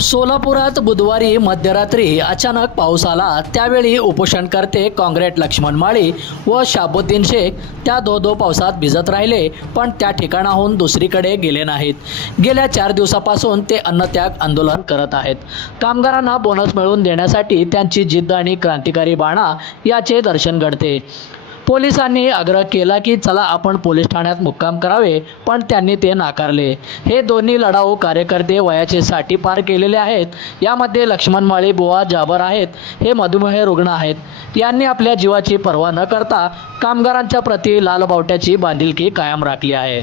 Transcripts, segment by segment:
सोलापुरात बुधवारी मध्यरात्री अचानक पाऊस आला. त्यावेळी उपोषणकर्ते काँग्रेट लक्ष्मण माळी व शाबुद्दीन शेख त्या दो दो पावसात भिजत राहिले पण त्या ठिकाणाहून दुसरीकडे गेले नाहीत. गेल्या चार दिवसापासून ते अन्नत्याग आंदोलन करत आहेत. कामगारांना बोनस मिळवून देण्यासाठी त्यांची जिद्द आणि क्रांतिकारी बाणा याचे दर्शन घडते. पोलिसांनी आग्रह केला की चला आपण पोलीस ठाण्यात मुक्काम करावे पण त्यांनी ते नाकारले. हे दोन्ही लढाऊ कार्यकर्ते वयाचे साठी पार केलेले आहेत. यामध्ये लक्ष्मण माळी बुवा जाबर आहेत. हे मधुमेह रुग्ण आहेत. यांनी आपल्या जीवाची पर्वा न करता कामगारांच्या प्रती लालबावट्याची बांधिलकी कायम राखली आहे.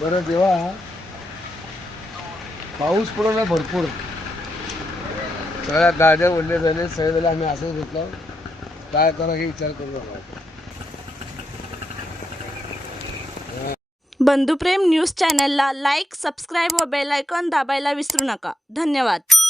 बरं देवा पाऊस पडला भरपूर. सगळ्या गाड्या ओढले झाले सगळे झाले आम्ही असंच घेतलं. काय करा हे विचार करू नका. बंधुप्रेम न्यूज चॅनलला लाईक सबस्क्राईब व बेल दाबायला विसरू नका. धन्यवाद.